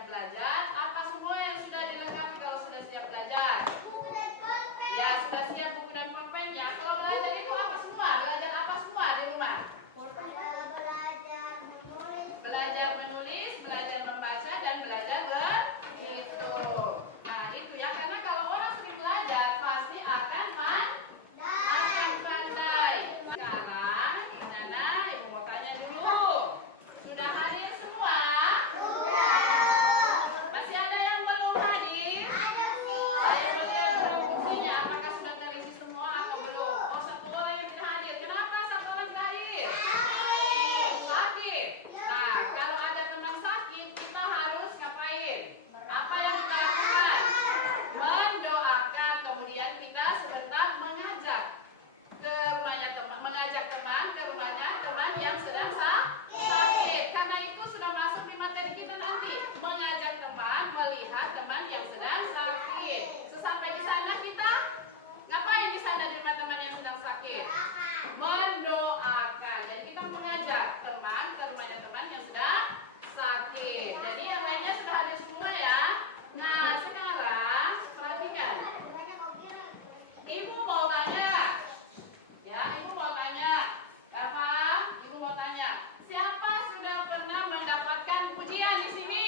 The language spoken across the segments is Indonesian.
siap belajar? Apa semua yang sudah dilengkapi kalau sudah siap belajar? Buku dan pulpen. Ya, sudah siap buku dan pulpennya. Kalau belajar itu apa semua? Belajar apa semua di rumah? Belajar menulis. Belajar menulis, belajar membaca, dan belajar berhitung. Nah, itu ya, karena kalau orang sering belajar pasti akan pandai. Sekarang, Nana, Ibu mau tanya dulu. Sudah hadir semua? Sudah. Masih ada yang belum hadir? Ada sih. Saya melihat dulu kursinya, apakah sudah terisi semua atau belum? Oh, satu orang yang tidak hadir. Kenapa satu orang tidak hadir? Sakit. Nah, kalau ada teman sakit, kita harus ngapain? Apa yang kita lakukan? Mendoakan. Kemudian kita sebentar mengajak ke rumahnya teman, mengajak teman ke rumahnya teman yang sedang sakit. Karena itu sudah masuk di materi kita nanti. Mengajak teman melihat teman yang sedang sakit. Sesampai di sana kita ngapain di sana di rumah teman yang sedang sakit? Mendoakan. Jadi kita mengajak teman ke rumahnya teman yang sedang sakit. Jadi yang lainnya sudah hadir semua ya. Nah, sekarang perhatikan. Ibu mau tanya. Ya, Ibu mau tanya. Eva, Ibu mau tanya. Siapa sudah pernah mendapatkan pujian di sini?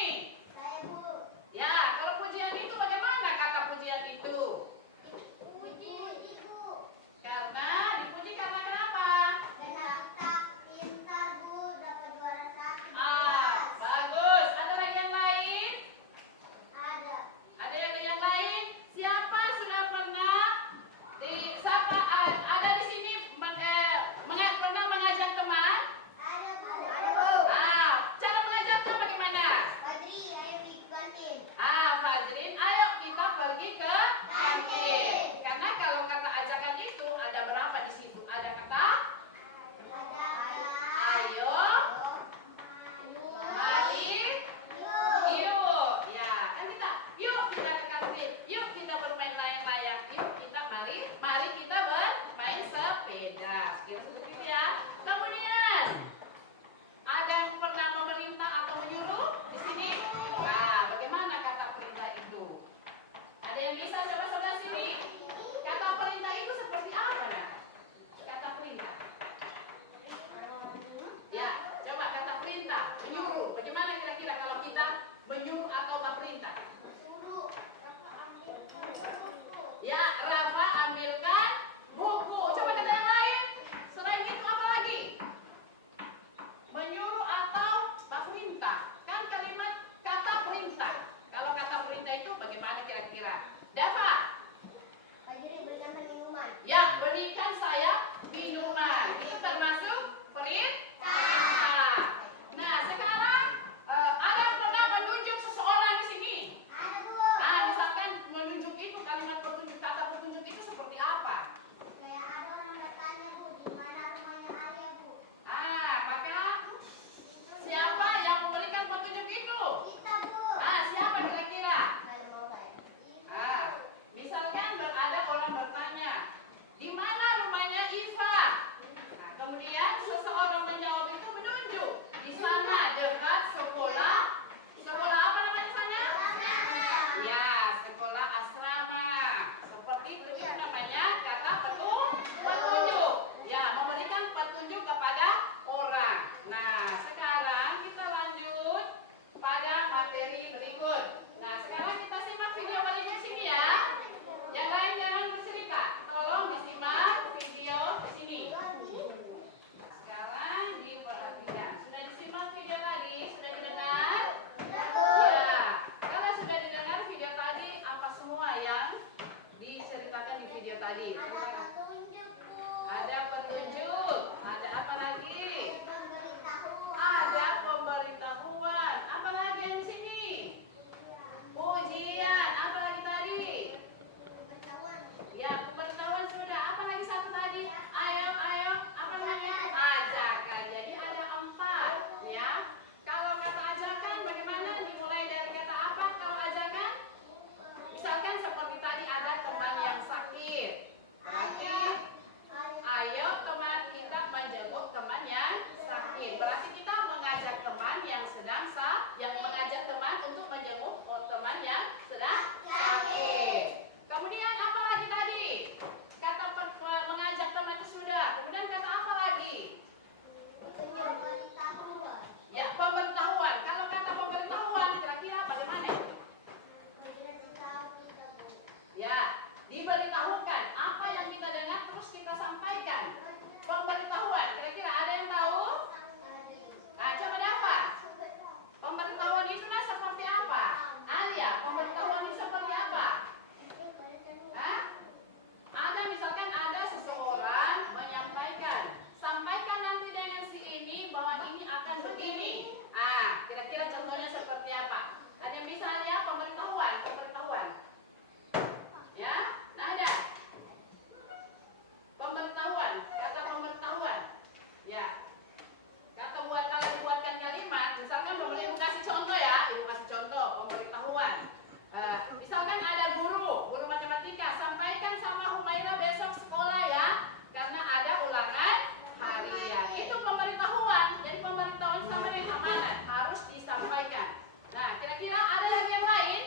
Saya, Bu. Ya, kalau pujian itu bagaimana kata pujian itu? Puji, Bu. Karena dipuji karena kenapa? Karena pintar, Bu. Dapat juara 1. Bagus. Ada lagi yang lain? Ada. Ada yang lain? Siapa sudah pernah ada di sini pernah mengajak teman? Ada, Bu. Ada, Bu. Cara mengajaknya bagaimana? Fadri, ayo di kantin. Fajrin, ayo kita pergi ke kantin. Karena kalau kata ajakan itu ada berapa di situ? Ada kata Ada. ayo, mari, yuk. Ya, kan kita yuk kita ke kantin. Yuk kita bermain layang-layang. Yuk kita mari kita bermain sepeda. Kira seperti itu ya. Kemudian ada yang pernah memerintah atau menyuruh di sini? Bagaimana kata perintah itu? Ada yang bisa saudara-saudara sini? Kata perintah itu seperti apa ya? Kata perintah. Ya, coba kata perintah, menyuruh. Bagaimana kira-kira kalau kita menyuruh atau perintah? Suruh. Ya, Rafa ambilkan buku. Coba kata yang lain. Selain itu apa lagi? Menyuruh atau perintah? Kan kalimat kata perintah. Kalau kata perintah itu bagaimana kira-kira? Dava? Fadri, berikan minuman. Ya, berikan saya minuman. Itu termasuk perintah. Nah, sekarang ada yang pernah menunjuk seseorang di sini? Ada, Bu. teman yang sedang yang mengajak teman untuk menjenguk teman yang sedang sakit. Kemudian apa lagi tadi? Kata mengajak teman itu sudah. Kemudian kata apa lagi? Pemberitahuan. Ya, pemberitahuan. Kalau kata pemberitahuan kira-kira bagaimana itu? Ya, diberitahukan apa yang kita dengar terus kita sampaikan. Pemberitahuan, kira-kira ada yang tahu? Nah, coba deh apa? Pemberitahuan itu seperti apa? Alia, pemberitahuan itu seperti apa? Hah? Ada misalkan ada seseorang menyampaikan, sampaikan nanti dengan si ini bahwa ini akan begini. Ah, kira-kira contohnya seperti apa? Ada yang bisa lihat pemberitahuan. Ya, nah ada. Pemberitahuan, kata pemberitahuan. Ya. Kata kalau dibuatkan kalimat, misalkan ibu kasih contoh ya, ibu kasih contoh pemberitahuan. Misalkan ada guru matematika, sampaikan sama Humaira besok sekolah ya, karena ada ulangan harian. Itu pemberitahuan. Jadi pemberitahuan sama dengan amanat harus disampaikan. Nah, kira-kira ada lagi yang lain?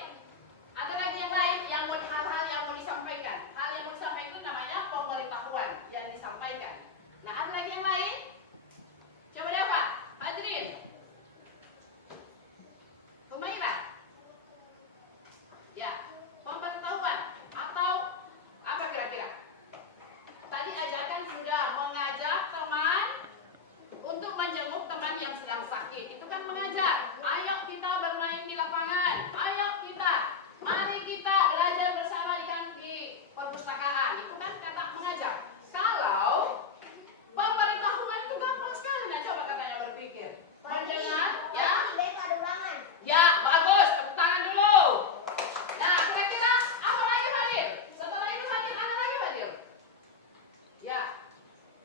Ada lagi yang lain yang mau hal-hal yang mau disampaikan. Hal yang mau disampaikan itu namanya pemberitahuan yang disampaikan. Nah, ada lagi yang lain? Coba deh Pak, Adrin, Humaira. Ya, pemberitahuan atau apa kira-kira? Tadi ajakan sudah mengajak teman untuk menjenguk teman yang sedang sakit. Itu kan mengajak. Ayo kita bermain di lapangan. Ayo mari kita belajar bersama di perpustakaan. Itu kan kata mengajak. Kalau pemberitahuan itu gampang sekali. Nah, coba katanya berpikir. Mendengar, ya? Ya, bagus. Tepuk tangan dulu. Nah, kira-kira apa lagi hadir? Setelah itu hadir, ada lagi hadir? Ya.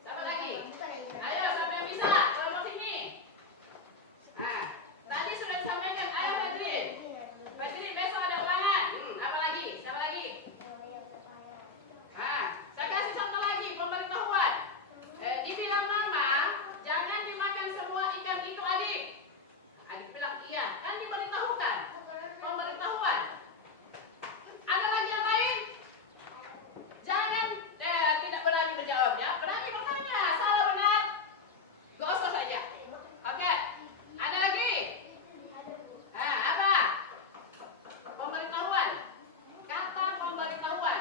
Siapa lagi? Ayo, siapa yang bisa? Kelompok sini. Nah, tadi sudah disampaikan. Ayo, hadirin. Hadirin, besok ada ulangan. Apa lagi? Siapa lagi? Nah, saya kasih contoh lagi pemberitahuan. Dibilang mama, jangan dimakan semua ikan itu adik. Adik bilang iya, kan diberitahukan. Pemberitahuan. Ada lagi yang lain? Jangan tidak berani menjawab ya. Berani bertanya. Salah benar, gosok saja. Oke. Ada lagi? Nah, apa? Pemberitahuan. Kata pemberitahuan.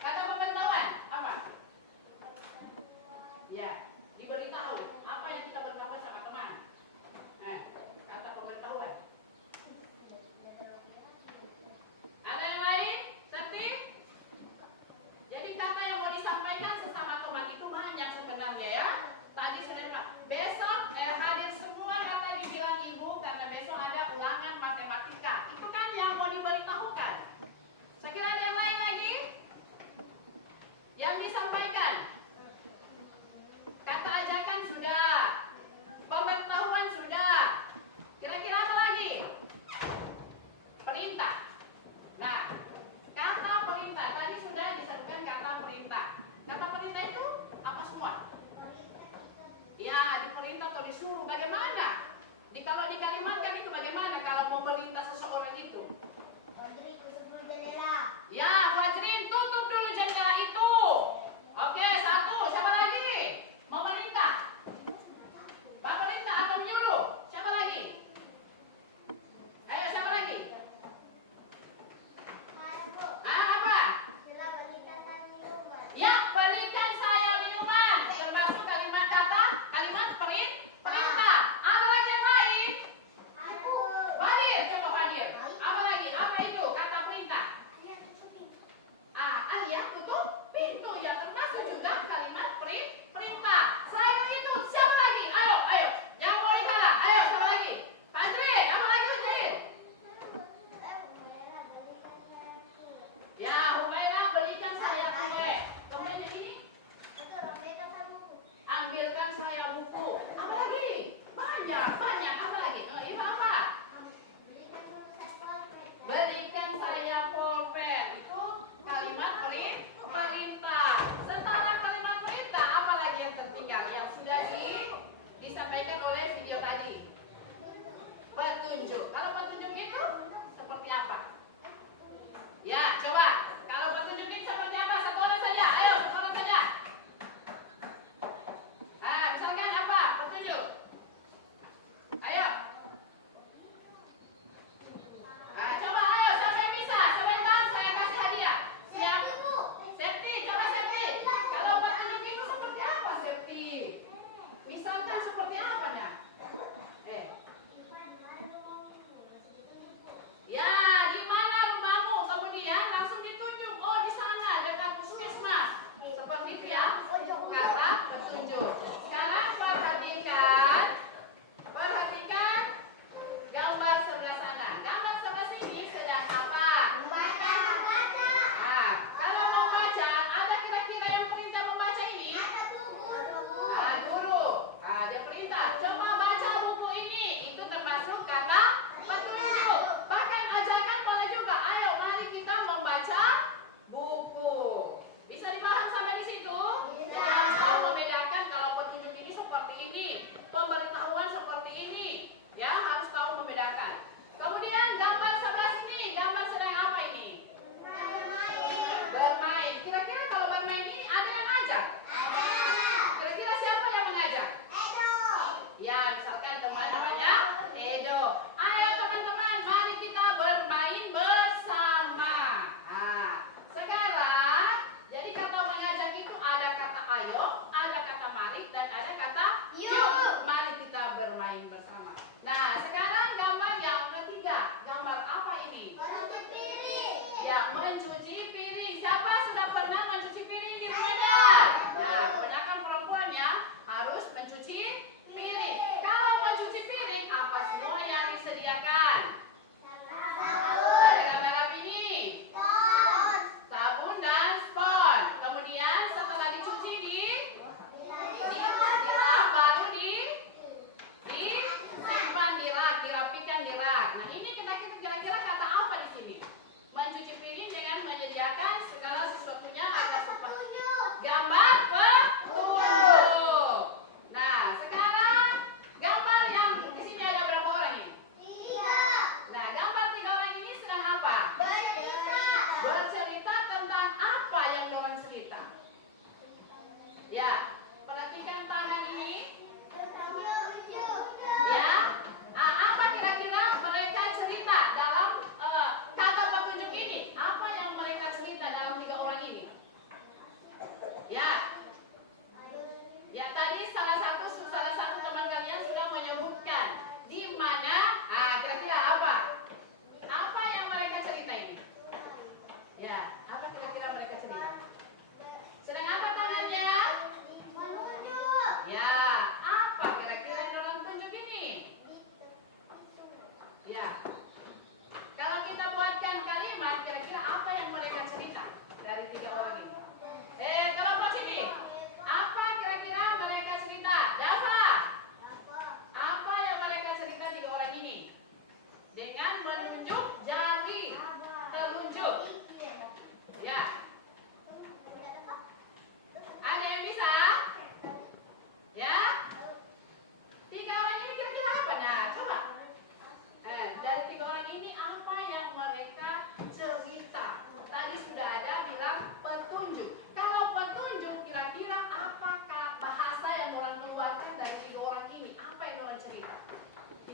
Kata pemberitahuan apa? Ya, diberitahu apa yang kita beritahu sama teman. Kata pemberitahuan. Ada yang lain? Setting? Jadi kata yang mau disampaikan sesama teman itu banyak sebenarnya ya. Tadi sudah bilang, besok hadir semua kata dibilang ibu karena besok ada ulangan matematika. Itu kan yang mau diberitahukan. Saya kira ada yang lain lagi yang disampaikan. Kata ajakan sudah, pemberitahuan sudah. Kira-kira apa lagi? Perintah. Nah, kata perintah tadi sudah disebutkan kata perintah. Kata perintah itu apa semua? Ya, diperintah atau disuruh. Bagaimana? Kalau dikalimatkan itu bagaimana kalau mau perintah seseorang itu? Ya, Fajrin, tutup dulu jendela itu. Oke, satu. Siapa lagi? Mau perintah? Pak perintah atau menyuruh? Siapa lagi? Ayo, siapa lagi? Apa? Ya, belikan saya minuman. Termasuk kalimat perintah. Apa lagi yang lain? Hadir, coba hadir. Apa lagi? Apa itu? Kata perintah. Alia tutup pintu ya, termasuk juga kalimat perintah. Selain itu, siapa lagi? Ayo. Yang mau dikalah. Ayo, siapa lagi? Hadrin, apa lagi Hadrin? Ya, Humaira belikan saya kue. Kemudian yang ini? Ambilkan saya buku. Apa lagi? Banyak. Apa lagi? Ibu apa? Belikan saya pulpen. Itu kalimat perintah. Setelah kalimat perintah, apa lagi yang tertinggal yang sudah disampaikan oleh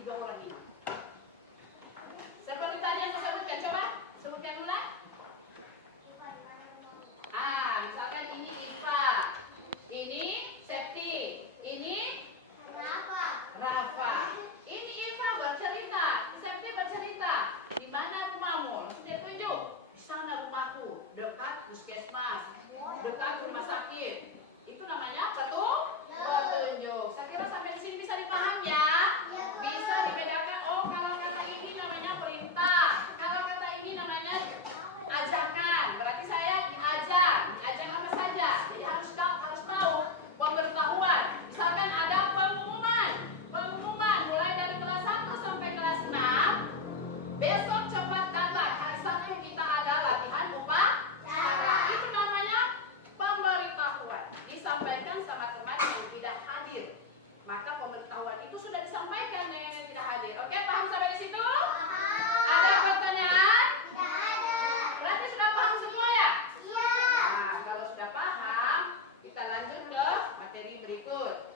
tiga orang ini. Seperti tadi yang saya sebutkan, coba sebutkan ulang. Misalkan ini Iva, ini Septi, ini Rafa. Ini Iva bercerita, Septi bercerita. Di mana rumahmu? Langsung dia tunjuk. Di sana rumahku, dekat puskesmas, dekat rumah sakit. Itu namanya petunjuk. Saya kira sampai di sini bisa dipahami ya. Bisa dibedakan. Oh, kalau kata ini namanya perintah, kalau kata ini namanya ajakan. Berarti saya diajak apa saja. Jadi harus tahu pemberitahuan. Misalkan ada pengumuman mulai dari kelas 1 sampai kelas 6. Besok cepat datang. Hari Sabtu kita ada latihan upacara. Itu namanya pemberitahuan. Disampaikan sama teman yang tidak hadir. Maka pemberitahuan itu sudah disampaikan yang tidak hadir. Oke, paham sampai di situ? Ada pertanyaan? Berarti sudah paham semua ya? Nah, kalau sudah paham, kita lanjut ke materi berikut.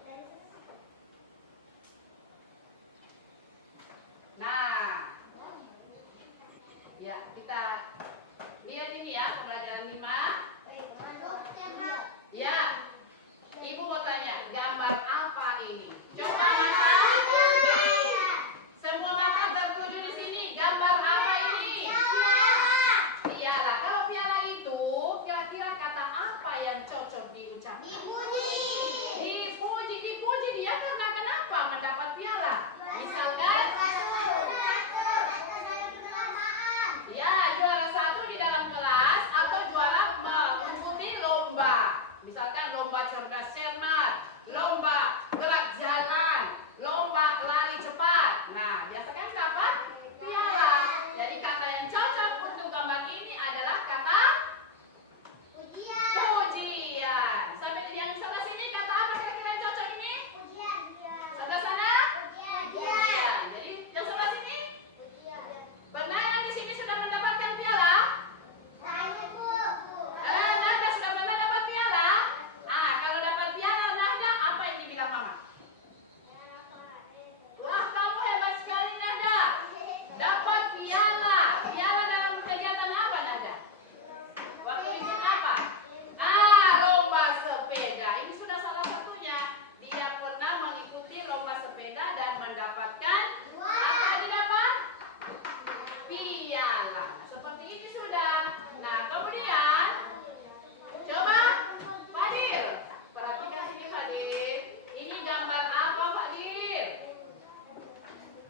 Nah, ya kita lihat ini ya pembelajaran 5. Ya, Ibu mau tanya, gambar apa ini? Coba mata. Semua mata tertuju di sini. Gambar apa ini? Piala. Kalau piala itu, kira-kira kata apa yang cocok diucapkan? Dipuji dia karena kenapa mendapat piala? Misalkan, ya juara 1 di dalam kelas atau juara mengikuti lomba. Misalkan lomba cerdas cermat, lomba gerak jalan, lomba lari cepat. Nah, biasakan dapat piala. Jadi kata yang cocok untuk gambar ini adalah kata pujian. Sampai di yang sebelah sini kata apa kira-kira yang cocok ini? Sebelah sana? Pujian. Jadi yang sebelah sini? Pernah yang di sini sudah mendapatkan piala? Nada sudah pernah dapat piala? Kalau dapat piala Nada, apa yang dibilang mama? Wah, kamu hebat sekali Nada. Dapat piala. Piala dalam kegiatan apa Nada? Waktu ikut apa? Lomba sepeda. Ini sudah salah satunya. Dia pernah mengikuti lomba sepeda dan mendapatkan apa yang didapat? Piala. Seperti ini sudah. Nah, kemudian coba Fadil. Perhatikan sini Fadil. Ini gambar apa Fadil?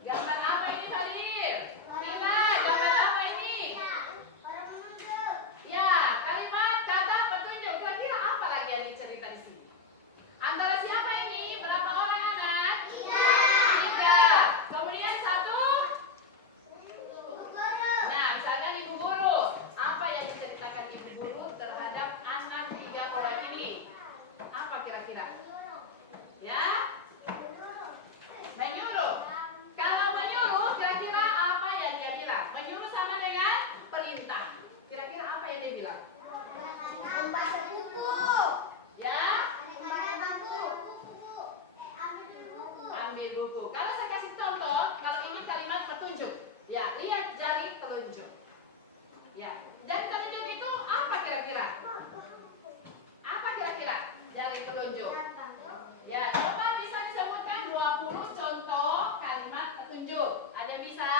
Gambar apa ini Fadil? Lila, gambar apa ini? Ya, kalimat kata petunjuk. Kira-kira apa lagi yang dicerita di sini? Antara siapa ini? Berapa orang anak? 3. Kemudian 1. Nah, misalkan ibu guru. Apa yang diceritakan ibu guru terhadap anak 3 orang ini? Apa kira-kira? Ya? Menyuruh. Kalau menyuruh, kira-kira apa yang dia bilang? Menyuruh sama dengan perintah. Kira-kira apa yang dia bilang? Ya? Ambil buku. Kalau saya kasih contoh, kalau ini kalimat petunjuk. Ya, lihat jari telunjuk. Ya, jari telunjuk itu apa kira-kira? Apa kira-kira jari telunjuk? Ya, coba bisa disebutkan 20 contoh kalimat petunjuk. Ada yang bisa?